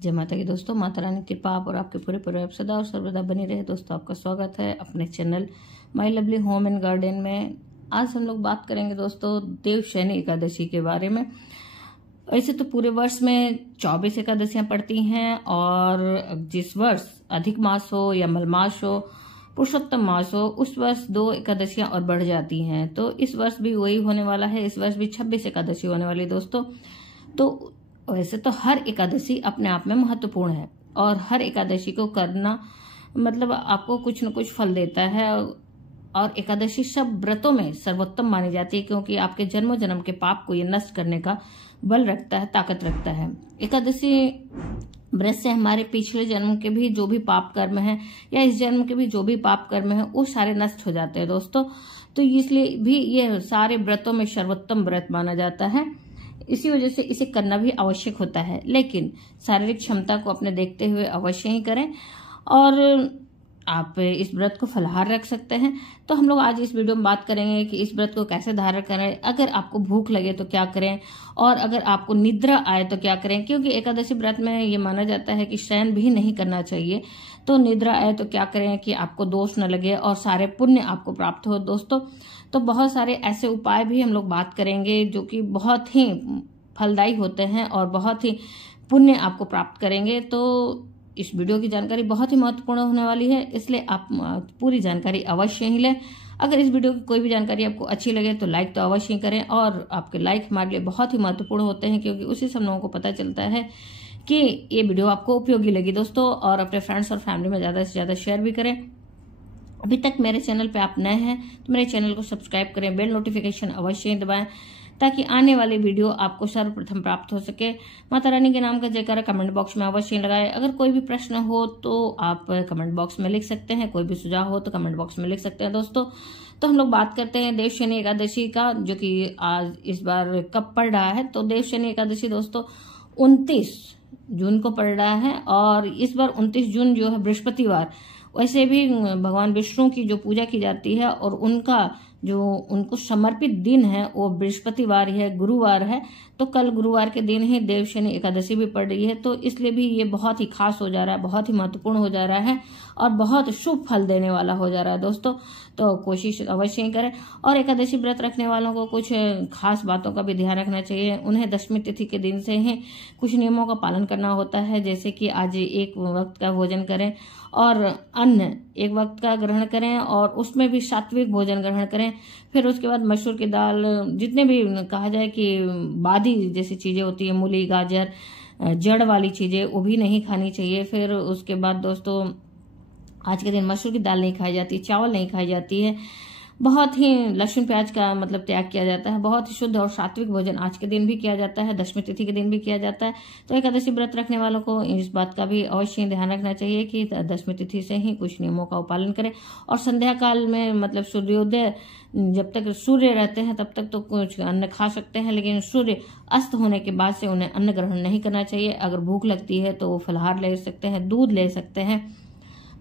जय माता की दोस्तों, माता रानी की कृपा आप और आपके पूरे परिवार सदा और सर्वदा बनी रहे। दोस्तों, आपका स्वागत है अपने channel my lovely home and garden में। आज हम लोग बात करेंगे दोस्तों देवशयनी एकादशी के बारे में। ऐसे तो पूरे वर्ष में 24 एकादशियां पड़ती हैं और जिस वर्ष अधिक मास हो या मलमास हो, पुरुषोत्तम मास हो, उस वर्ष 2 एकादशियां और बढ़ जाती हैं। तो इस वर्ष भी वही होने वाला है। इस वर्ष भी 26 एकादशी होने वाली है दोस्तों। तो वैसे तो हर एकादशी अपने आप में महत्वपूर्ण है और हर एकादशी को करना मतलब आपको कुछ न कुछ फल देता है। और एकादशी सब व्रतों में सर्वोत्तम मानी जाती है क्योंकि आपके जन्मों जन्म के पाप को ये नष्ट करने का बल रखता है, ताकत रखता है। एकादशी व्रत से हमारे पिछले जन्म के भी जो भी पाप कर्म है या इस जन्म के भी जो भी पाप कर्म है वो सारे नष्ट हो जाते हैं दोस्तों। तो इसलिए भी ये सारे व्रतों में सर्वोत्तम व्रत माना जाता है। इसी वजह से इसे करना भी आवश्यक होता है, लेकिन शारीरिक क्षमता को अपने देखते हुए अवश्य ही करें। और आप इस व्रत को फलाहार रख सकते हैं। तो हम लोग आज इस वीडियो में बात करेंगे कि इस व्रत को कैसे धारण करें, अगर आपको भूख लगे तो क्या करें और अगर आपको निद्रा आए तो क्या करें। क्योंकि एकादशी व्रत में ये माना जाता है कि शयन भी नहीं करना चाहिए। तो निद्रा आए तो क्या करें कि आपको दोष न लगे और सारे पुण्य आपको प्राप्त हो दोस्तों। तो बहुत सारे ऐसे उपाय भी हम लोग बात करेंगे जो कि बहुत ही फलदायी होते हैं और बहुत ही पुण्य आपको प्राप्त करेंगे। तो इस वीडियो की जानकारी बहुत ही महत्वपूर्ण होने वाली है, इसलिए आप पूरी जानकारी अवश्य ही लें। अगर इस वीडियो की कोई भी जानकारी आपको अच्छी लगे तो लाइक तो अवश्य ही करें। और आपके लाइक हमारे लिए बहुत ही महत्वपूर्ण होते हैं क्योंकि उसी से हम लोगों को पता चलता है कि ये वीडियो आपको उपयोगी लगी दोस्तों। और अपने फ्रेंड्स और फैमिली में ज़्यादा से ज़्यादा शेयर भी करें। अभी तक मेरे चैनल पे आप नए हैं तो मेरे चैनल को सब्सक्राइब करें, बेल नोटिफिकेशन अवश्य ही दबाएं ताकि आने वाली वीडियो आपको सर्वप्रथम प्राप्त हो सके। माता रानी के नाम का जयकारा कमेंट बॉक्स में अवश्य लगाएं। अगर कोई भी प्रश्न हो तो आप कमेंट बॉक्स में लिख सकते हैं, कोई भी सुझाव हो तो कमेंट बॉक्स में लिख सकते हैं दोस्तों। तो हम लोग बात करते हैं देवशयनी एकादशी का, जो कि आज इस बार कब पड़ रहा है। तो देवशयनी एकादशी दोस्तों 29 जून को पड़ रहा है और इस बार 29 जून जो है बृहस्पतिवार। वैसे भी भगवान विष्णु की जो पूजा की जाती है और उनका जो उनको समर्पित दिन है वो बृहस्पतिवार है, गुरुवार है। तो कल गुरुवार के दिन ही देवशयनी एकादशी भी पड़ रही है। तो इसलिए भी ये बहुत ही खास हो जा रहा है, बहुत ही महत्वपूर्ण हो जा रहा है और बहुत शुभ फल देने वाला हो जा रहा है दोस्तों। तो कोशिश अवश्य ही करें। और एकादशी व्रत रखने वालों को कुछ खास बातों का भी ध्यान रखना चाहिए। उन्हें दशमी तिथि के दिन से ही कुछ नियमों का पालन करना होता है, जैसे कि आज एक वक्त का भोजन करें और अन्न एक वक्त का ग्रहण करें और उसमें भी सात्विक भोजन ग्रहण करें। फिर उसके बाद मसूर की दाल, जितने भी कहा जाए कि बादी जैसी चीजें होती है, मूली, गाजर, जड़ वाली चीजें, वो भी नहीं खानी चाहिए। फिर उसके बाद दोस्तों आज के दिन मसूर की दाल नहीं खाई जाती, चावल नहीं खाई जाती है। बहुत ही लहसुन प्याज का मतलब त्याग किया जाता है। बहुत ही शुद्ध और सात्विक भोजन आज के दिन भी किया जाता है, दशमी तिथि के दिन भी किया जाता है। तो एकादशी व्रत रखने वालों को इस बात का भी अवश्य ध्यान रखना चाहिए कि दशमी तिथि से ही कुछ नियमों का पालन करें। और संध्या काल में मतलब सूर्योदय जब तक सूर्य रहते हैं तब तक तो कुछ अन्न खा सकते हैं, लेकिन सूर्य अस्त होने के बाद से उन्हें अन्न ग्रहण नहीं करना चाहिए। अगर भूख लगती है तो वो फलाहार ले सकते हैं, दूध ले सकते हैं।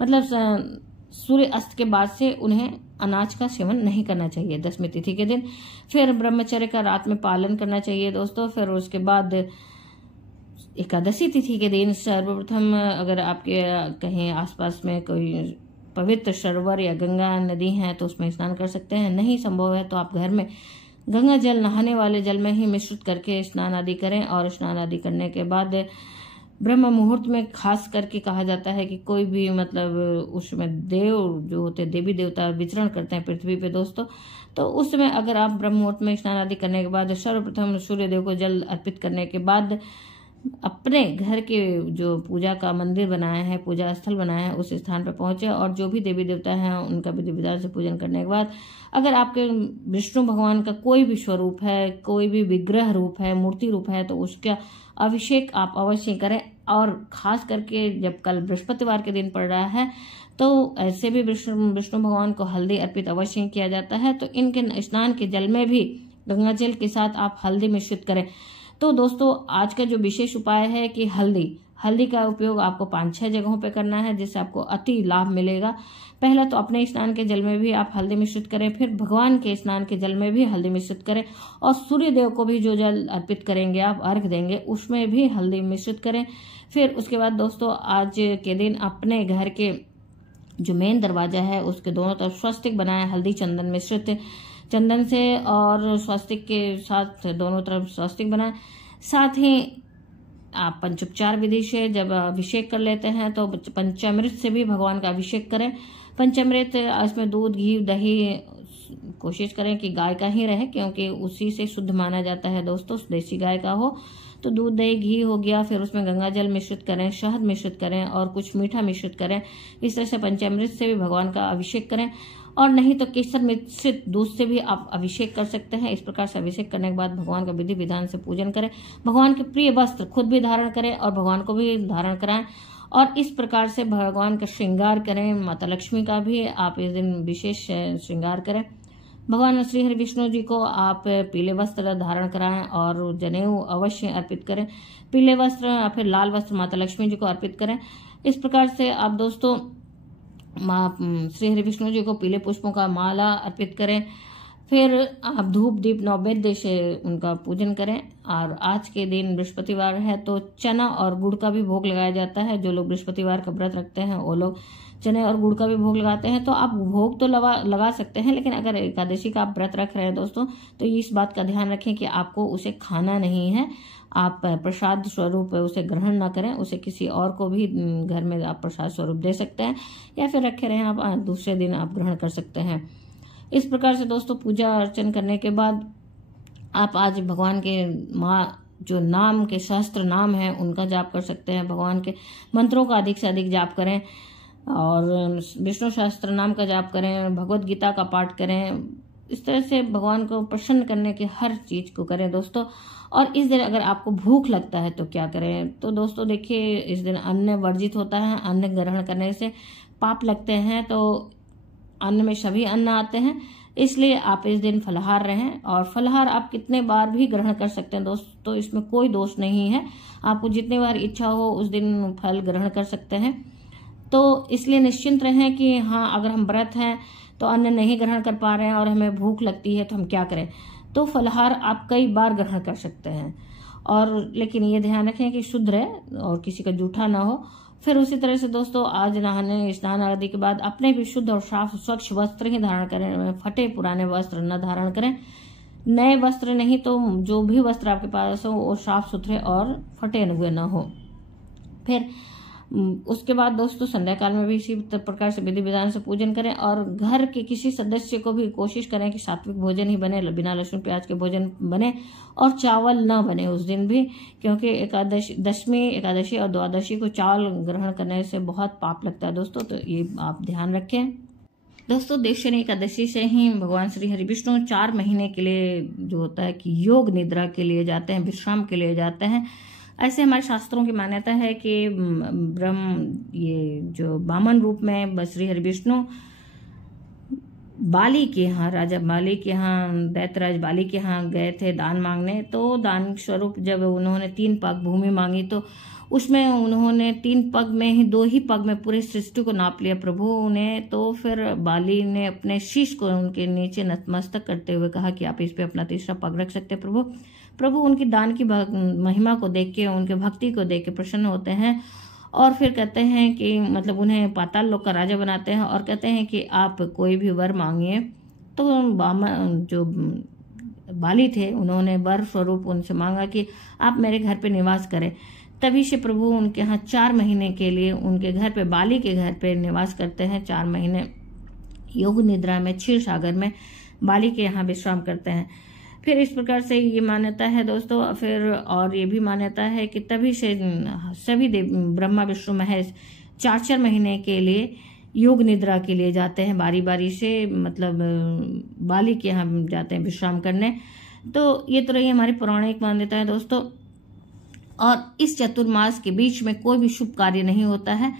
मतलब सूर्य अस्त के बाद से उन्हें अनाज का सेवन नहीं करना चाहिए दशमी तिथि के दिन। फिर ब्रह्मचर्य का रात में पालन करना चाहिए दोस्तों। फिर उसके बाद एकादशी तिथि के दिन सर्वप्रथम अगर आपके कहीं आसपास में कोई पवित्र सरोवर या गंगा नदी है तो उसमें स्नान कर सकते हैं। नहीं संभव है तो आप घर में गंगा जल, नहाने वाले जल में ही मिश्रित करके स्नान आदि करें। और स्नान आदि करने के बाद ब्रह्म मुहूर्त में खास करके कहा जाता है कि कोई भी मतलब उसमें देव जो होते हैं, देवी देवता विचरण करते हैं पृथ्वी पे दोस्तों। तो उस समय अगर आप ब्रह्म मुहूर्त में स्नान आदि करने के बाद सर्वप्रथम सूर्य देव को जल अर्पित करने के बाद अपने घर के जो पूजा का मंदिर बनाया है, पूजा स्थल बनाया है, उस स्थान पर पहुंचे और जो भी देवी देवता हैं उनका विधि विधान से पूजन करने के बाद अगर आपके विष्णु भगवान का कोई भी स्वरूप है, कोई भी विग्रह रूप है, मूर्ति रूप है, तो उसका अभिषेक आप अवश्य करें। और खास करके जब कल बृहस्पतिवार के दिन पड़ रहा है तो ऐसे भी विष्णु भगवान को हल्दी अर्पित अवश्य किया जाता है। तो इनके स्नान के जल में भी गंगा जल के साथ आप हल्दी मिश्रित करें। तो दोस्तों आज का जो विशेष उपाय है कि हल्दी हल्दी का उपयोग आपको 5-6 जगहों पे करना है, जिससे आपको अति लाभ मिलेगा। पहला तो अपने स्नान के जल में भी आप हल्दी मिश्रित करें, फिर भगवान के स्नान के जल में भी हल्दी मिश्रित करें, और सूर्य देव को भी जो जल अर्पित करेंगे आप, अर्घ देंगे, उसमें भी हल्दी मिश्रित करें। फिर उसके बाद दोस्तों आज के दिन अपने घर के जो मेन दरवाजा है उसके दोनों तरफ स्वस्तिक बनाएं हल्दी चंदन मिश्रित चंदन से, और स्वस्तिक के साथ दोनों तरफ स्वस्तिक बनाएं। साथ ही आप पंचोपचार विधि से जब अभिषेक कर लेते हैं तो पंचामृत से भी भगवान का अभिषेक करें। पंचामृत इसमें दूध, घी, दही कोशिश करें कि गाय का ही रहे, क्योंकि उसी से शुद्ध माना जाता है दोस्तों, देसी गाय का हो तो दूध, दही, घी हो गया। फिर उसमें गंगा जल मिश्रित करें, शहद मिश्रित करें और कुछ मीठा मिश्रित करें। इस तरह से पंचामृत से भी भगवान का अभिषेक करें, और नहीं तो केसर मिश्रित दूध से भी आप अभिषेक कर सकते हैं। इस प्रकार से अभिषेक करने के बाद भगवान का विधि विधान से पूजन करें। भगवान के प्रिय वस्त्र खुद भी धारण करें और भगवान को भी धारण कराएं, और इस प्रकार से भगवान का श्रृंगार करें। माता लक्ष्मी का भी आप इस दिन विशेष श्रृंगार करें। भगवान श्री हरि विष्णु जी को आप पीले वस्त्र धारण कराएं और जनेऊ अवश्य अर्पित करें। पीले वस्त्र या फिर लाल वस्त्र माता लक्ष्मी जी को अर्पित करें। इस प्रकार से आप दोस्तों श्री हरि विष्णु जी को पीले पुष्पों का माला अर्पित करें। फिर आप धूप दीप नैवेद्य से उनका पूजन करें। और आज के दिन बृहस्पतिवार है तो चना और गुड़ का भी भोग लगाया जाता है। जो लोग बृहस्पतिवार का व्रत रखते हैं वो लोग चने और गुड़ का भी भोग लगाते हैं। तो आप भोग तो लगा सकते हैं, लेकिन अगर एकादशी का आप व्रत रख रहे हैं दोस्तों तो इस बात का ध्यान रखें कि आपको उसे खाना नहीं है। आप प्रसाद स्वरूप उसे ग्रहण ना करें, उसे किसी और को भी घर में आप प्रसाद स्वरूप दे सकते हैं, या फिर रखे रहें आप दूसरे दिन आप ग्रहण कर सकते हैं। इस प्रकार से दोस्तों पूजा अर्चन करने के बाद आप आज भगवान के जो नाम के शास्त्र नाम है उनका जाप कर सकते हैं। भगवान के मंत्रों का अधिक से अधिक जाप करें और विष्णु शास्त्र नाम का जाप करें, भगवत गीता का पाठ करें। इस तरह से भगवान को प्रसन्न करने की हर चीज को करें दोस्तों। और इस दिन अगर आपको भूख लगता है तो क्या करें, तो दोस्तों देखिए इस दिन अन्न वर्जित होता है। अन्न ग्रहण करने से पाप लगते हैं, तो अन्न में सभी अन्न आते हैं, इसलिए आप इस दिन फलाहार रहें। और फलाहार आप कितने बार भी ग्रहण कर सकते हैं दोस्तों, इसमें कोई दोष नहीं है। आपको जितने बार इच्छा हो उस दिन फल ग्रहण कर सकते हैं। तो इसलिए निश्चिंत रहें कि हाँ, अगर हम व्रत हैं तो अन्न नहीं ग्रहण कर पा रहे हैं और हमें भूख लगती है तो हम क्या करें, तो फलाहार आप कई बार ग्रहण कर सकते हैं। और लेकिन ये ध्यान रखें कि शुद्ध रहे और किसी का जूठा ना हो। फिर उसी तरह से दोस्तों आज नहाने स्नान आदि के बाद अपने भी शुद्ध और साफ स्वच्छ वस्त्र ही धारण करें। फटे पुराने वस्त्र न धारण करें। नए वस्त्र नहीं तो जो भी वस्त्र आपके पास हो वो साफ सुथरे और फटे हुए न हो। फिर उसके बाद दोस्तों संध्या काल में भी इसी प्रकार से विधि विधान से पूजन करें। और घर के किसी सदस्य को भी कोशिश करें कि सात्विक भोजन ही बने, बिना लहसुन प्याज के भोजन बने, और चावल न बने उस दिन भी, क्योंकि दशमी एकादशी और द्वादशी को चावल ग्रहण करने से बहुत पाप लगता है दोस्तों। तो ये आप ध्यान रखें दोस्तों। देवशयनी एकादशी से ही भगवान श्री हरि विष्णु 4 महीने के लिए जो होता है कि योग निद्रा के लिए जाते हैं, विश्राम के लिए जाते हैं। ऐसे हमारे शास्त्रों की मान्यता है कि ये जो वामन रूप में श्री हरि विष्णु बाली के यहाँ, राजा बाली के यहाँ, दैत्यराज बाली के यहाँ गए थे दान मांगने। तो दान स्वरूप जब उन्होंने 3 पग भूमि मांगी तो उसमें उन्होंने 3 पग में ही 2 ही पग में पूरे सृष्टि को नाप लिया प्रभु ने। तो फिर बाली ने अपने शीश को उनके नीचे नतमस्तक करते हुए कहा कि आप इस पे अपना तीसरा पग रख सकते हैं प्रभु। प्रभु उनकी दान की महिमा को देख के, उनके भक्ति को देख के प्रसन्न होते हैं और फिर कहते हैं कि मतलब उन्हें पाताल लोक का राजा बनाते हैं और कहते हैं कि आप कोई भी वर मांगिए। तो जो बाली थे उन्होंने वर स्वरूप उनसे मांगा कि आप मेरे घर पे निवास करें। तभी से प्रभु उनके यहाँ 4 महीने के लिए उनके घर पे, बाली के घर पे निवास करते हैं। 4 महीने योग निद्रा में क्षीर सागर में बाली के यहाँ विश्राम करते हैं। फिर इस प्रकार से ये मान्यता है दोस्तों। फिर और ये भी मान्यता है कि तभी से सभी देव ब्रह्मा विष्णु महेश 4-4 महीने के लिए योग निद्रा के लिए जाते हैं बारी बारी से, मतलब बाली के यहाँ जाते हैं विश्राम करने। तो ये तो रही हमारी पौराणिक मान्यता है दोस्तों। और इस चतुर्मास के बीच में कोई भी शुभ कार्य नहीं होता है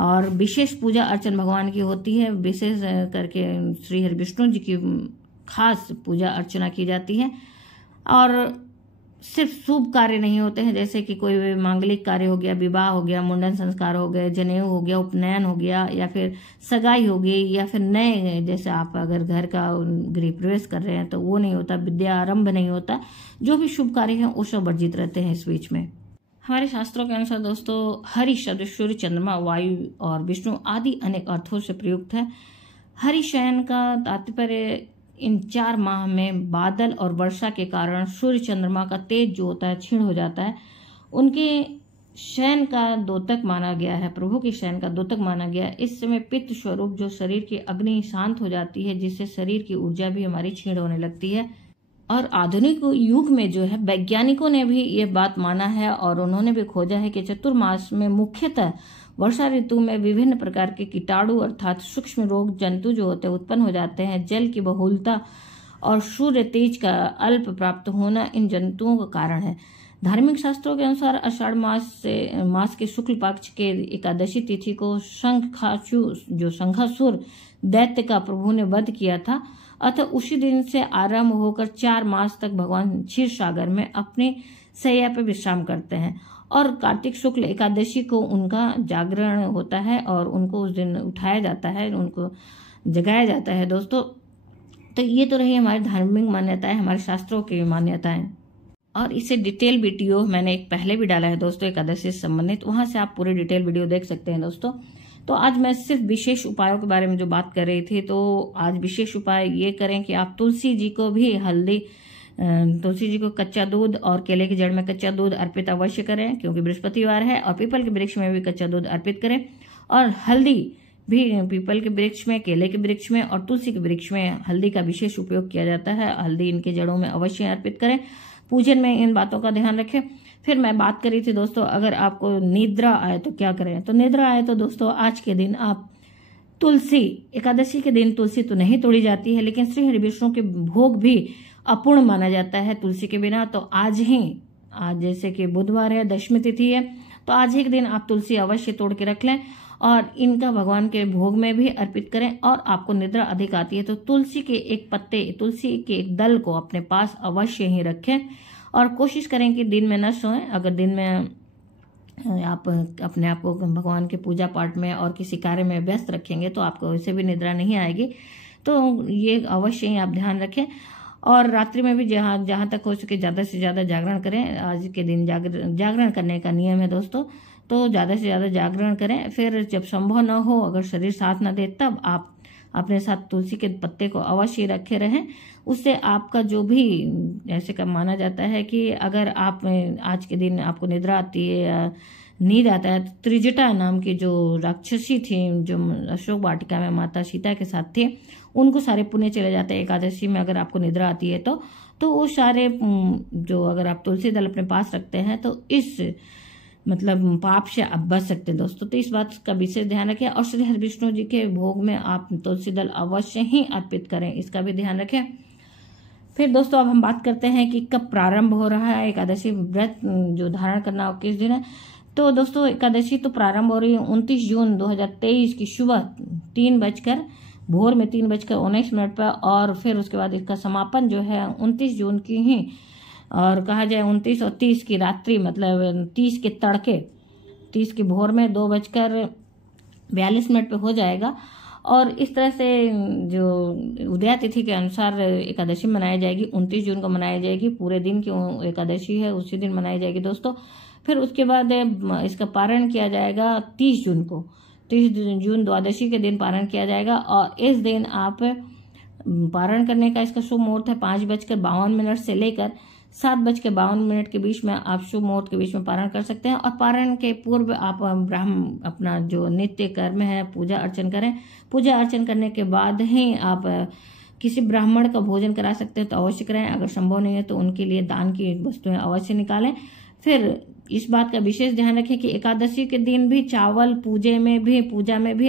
और विशेष पूजा अर्चन भगवान की होती है। विशेष करके श्री हरि विष्णु जी की खास पूजा अर्चना की जाती है। और सिर्फ शुभ कार्य नहीं होते हैं, जैसे कि कोई भी मांगलिक कार्य हो गया, विवाह हो गया, मुंडन संस्कार हो गए, जनेऊ हो गया, उपनयन हो गया, या फिर सगाई हो गई, या फिर नए जैसे आप अगर घर का गृह प्रवेश कर रहे हैं तो वो नहीं होता, विद्या आरंभ नहीं होता। जो भी शुभ कार्य है वो सब वर्जित रहते हैं इस बीच में। हमारे शास्त्रों के अनुसार दोस्तों हरि शब्द सूर्य, चंद्रमा, वायु और विष्णु आदि अनेक अर्थों से प्रयुक्त है। हरि शयन का तात्पर्य इन 4 माह में बादल और वर्षा के कारण सूर्य चंद्रमा का तेज जो होता है क्षीण हो जाता है। उनके शयन का द्योतक माना गया है, प्रभु के शयन का द्योतक माना गया है। इस समय पित्त स्वरूप जो शरीर की अग्नि शांत हो जाती है, जिससे शरीर की ऊर्जा भी हमारी क्षीण होने लगती है। और आधुनिक युग में जो है वैज्ञानिकों ने भी ये बात माना है और उन्होंने भी खोजा है कि चतुर्मास में मुख्यतः वर्षा ऋतु में विभिन्न प्रकार के कीटाणु अर्थात सूक्ष्म रोग जंतु जो होते हैं उत्पन्न हो जाते हैं। जल की बहुलता और सूर्य तेज का अल्प प्राप्त होना इन जंतुओं का कारण है। धार्मिक शास्त्रों के अनुसार आषाढ़ मास के शुक्ल पक्ष के एकादशी तिथि को शंखासुर दैत्य का प्रभु ने वध किया था, अतः उसी दिन से आरंभ होकर 4 मास तक भगवान क्षीर सागर में अपने शैया पर विश्राम करते हैं। और कार्तिक शुक्ल एकादशी को उनका जागरण होता है और उनको उस दिन उठाया जाता है, उनको जगाया जाता है दोस्तों। तो ये तो रही हमारी धार्मिक मान्यताएं, हमारे शास्त्रों की मान्यताएं। और इसे डिटेल वीडियो मैंने एक पहले भी डाला है दोस्तों एकादशी से संबंधित, वहां से आप पूरे डिटेल वीडियो देख सकते हैं दोस्तों। तो आज मैं सिर्फ विशेष उपायों के बारे में जो बात कर रही थी, तो आज विशेष उपाय ये करें कि आप तुलसी जी को भी तुलसी जी को कच्चा दूध और केले की जड़ में कच्चा दूध अर्पित अवश्य करें, क्योंकि बृहस्पतिवार है। और पीपल के वृक्ष में भी कच्चा दूध अर्पित करें, और हल्दी भी पीपल के वृक्ष में, केले के वृक्ष में और तुलसी के वृक्ष में हल्दी का विशेष उपयोग किया जाता है। हल्दी इनके जड़ों में अवश्य अर्पित करें। पूजन में इन बातों का ध्यान रखें। फिर मैं बात करी थी दोस्तों, अगर आपको निद्रा आए तो क्या करें। तो निद्रा आए तो दोस्तों आज के दिन आप तुलसी, एकादशी के दिन तुलसी तो नहीं तोड़ी जाती है, लेकिन श्री हरि विष्णु के भोग भी अपूर्ण माना जाता है तुलसी के बिना। तो आज जैसे कि बुधवार है, दशमी तिथि है, तो आज ही के दिन आप तुलसी अवश्य तोड़ के रख लें और इनका भगवान के भोग में भी अर्पित करें। और आपको निद्रा अधिक आती है तो तुलसी के एक पत्ते, तुलसी के एक दल को अपने पास अवश्य ही रखें और कोशिश करें कि दिन में न सोएं। अगर दिन में आप अपने आप को भगवान के पूजा पाठ में और किसी कार्य में व्यस्त रखेंगे तो आपको वैसे भी निद्रा नहीं आएगी। तो ये अवश्य ही आप ध्यान रखें। और रात्रि में भी जहाँ तक हो सके ज़्यादा से ज़्यादा जागरण करें। आज के दिन जागरण करने का नियम है दोस्तों, तो ज़्यादा से ज़्यादा जागरण करें। फिर जब संभव न हो, अगर शरीर साथ न दे, तब आप अपने साथ तुलसी के पत्ते को अवश्य रखे रहें। उससे आपका जो भी ऐसे का माना जाता है कि अगर आप आज के दिन आपको निद्रा आती है या नींद आता है, तो त्रिजटा नाम की जो राक्षसी थी, जो अशोक वाटिका में माता सीता के साथ थे, उनको सारे पुण्य चले जाते हैं। एकादशी में अगर आपको निद्रा आती है तो वो सारे जो, अगर आप तुलसी दल अपने पास रखते हैं तो इस मतलब पाप से आप बच सकते हैं दोस्तों। तो इस बात का विशेष ध्यान रखें। और श्री हरि विष्णु जी के भोग में आप तुलसी दल अवश्य ही अर्पित करें, इसका भी ध्यान रखें। फिर दोस्तों अब हम बात करते हैं कि कब प्रारंभ हो रहा है एकादशी व्रत जो धारण करना हो, किस दिन है। तो दोस्तों एकादशी तो प्रारंभ हो रही है 29 जून 2023 की सुबह भोर में 3:19 पर, और फिर उसके बाद इसका समापन जो है 29 जून की ही, और कहा जाए 29 और 30 की रात्रि, मतलब 30 के तड़के, 30 की भोर में 2:42 पे हो जाएगा। और इस तरह से जो उदया तिथि के अनुसार एकादशी मनाई जाएगी, 29 जून को मनाई जाएगी। पूरे दिन की एकादशी है, उसी दिन मनाई जाएगी दोस्तों। फिर उसके बाद इसका पारण किया जाएगा 30 जून को, 30 जून द्वादशी के दिन पारण किया जाएगा। और इस दिन आप पारण करने का इसका शुभ मुहूर्त है 5:52 से लेकर 7:52 के बीच में आप शुभ मुहूर्त के बीच में पारण कर सकते हैं। और पारण के पूर्व आप अपना जो नित्य कर्म है पूजा अर्चन करें। पूजा अर्चन करने के बाद ही आप किसी ब्राह्मण का भोजन करा सकते हैं तो अवश्य करें। अगर संभव नहीं है तो उनके लिए दान की वस्तुएं अवश्य निकालें। फिर इस बात का विशेष ध्यान रखें कि एकादशी के दिन भी चावल पूजा में भी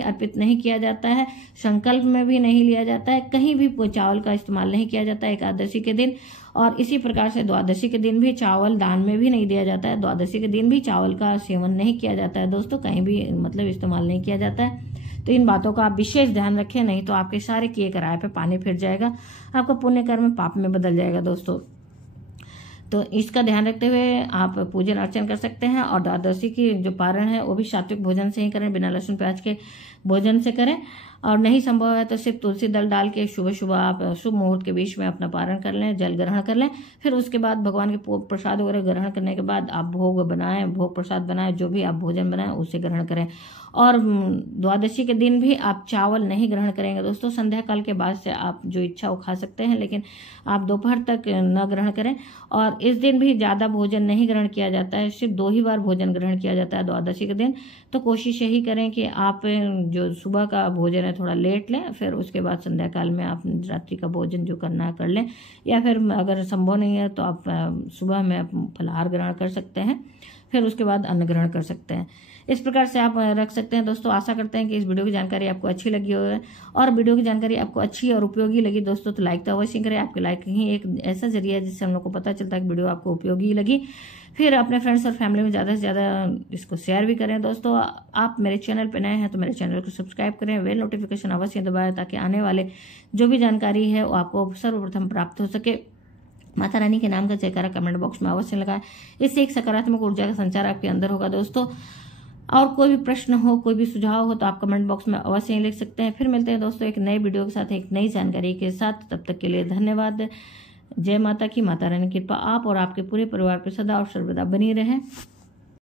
अर्पित नहीं किया जाता है, संकल्प में भी नहीं लिया जाता है, कहीं भी चावल का इस्तेमाल नहीं किया जाता है एकादशी के दिन। और इसी प्रकार से द्वादशी के दिन भी चावल दान में भी नहीं दिया जाता है। द्वादशी के दिन भी चावल का सेवन नहीं किया जाता है दोस्तों, कहीं भी मतलब इस्तेमाल नहीं किया जाता है। तो इन बातों का आप विशेष ध्यान रखें, नहीं तो आपके सारे किए कराए पे पानी फिर जाएगा, आपका पुण्य कर्म पाप में बदल जाएगा दोस्तों। तो इसका ध्यान रखते हुए आप पूजन अर्चन कर सकते हैं। और द्वादशी की जो पारण है वो भी सात्विक भोजन से ही करें, बिना लहसुन प्याज के भोजन से करें। और नहीं संभव है तो सिर्फ तुलसी दल डाल के सुबह सुबह आप शुभ मुहूर्त के बीच में अपना पारण कर लें, जल ग्रहण कर लें। फिर उसके बाद भगवान के प्रसाद वगैरह ग्रहण करने के बाद आप भोग बनाएं, भोग प्रसाद बनाएं, जो भी आप भोजन बनाएं उसे ग्रहण करें। और द्वादशी के दिन भी आप चावल नहीं ग्रहण करेंगे दोस्तों। संध्या काल के बाद से आप जो इच्छा वो खा सकते हैं, लेकिन आप दोपहर तक न ग्रहण करें। और इस दिन भी ज़्यादा भोजन नहीं ग्रहण किया जाता है, सिर्फ 2 ही बार भोजन ग्रहण किया जाता है द्वादशी के दिन। तो कोशिश यही करें कि आप जो सुबह का भोजन है थोड़ा लेट लें, फिर उसके बाद संध्या काल में आप रात्रि का भोजन जो करना है कर लें। या फिर अगर संभव नहीं है तो आप सुबह में फलाहार ग्रहण कर सकते हैं, फिर उसके बाद अन्न ग्रहण कर सकते हैं। इस प्रकार से आप रख सकते हैं दोस्तों। आशा करते हैं कि इस वीडियो की जानकारी आपको अच्छी लगी हो, और वीडियो की जानकारी आपको अच्छी और उपयोगी लगी दोस्तों तो लाइक तो अवश्य करें। आपके लाइक ही एक ऐसा जरिया है जिससे हम लोग को पता चलता है कि वीडियो आपको उपयोगी लगी। फिर अपने फ्रेंड्स और फैमिली में ज़्यादा से ज़्यादा इसको शेयर भी करें दोस्तों। आप मेरे चैनल पर नए हैं तो मेरे चैनल को सब्सक्राइब करें, बेल नोटिफिकेशन अवश्य दबाएं ताकि आने वाले जो भी जानकारी है वो आपको सर्वप्रथम प्राप्त हो सके। माता रानी के नाम का जयकारा कमेंट बॉक्स में अवश्य लगाएं, इससे एक सकारात्मक ऊर्जा का संचार आपके अंदर होगा दोस्तों। और कोई भी प्रश्न हो, कोई भी सुझाव हो तो आप कमेंट बॉक्स में अवश्य लिख सकते हैं। फिर मिलते हैं दोस्तों एक नए वीडियो के साथ, एक नई जानकारी के साथ। तब तक के लिए धन्यवाद। जय माता की, माता रानी की कृपा आप और आपके पूरे परिवार पर सदा और सर्वदा बनी रहे।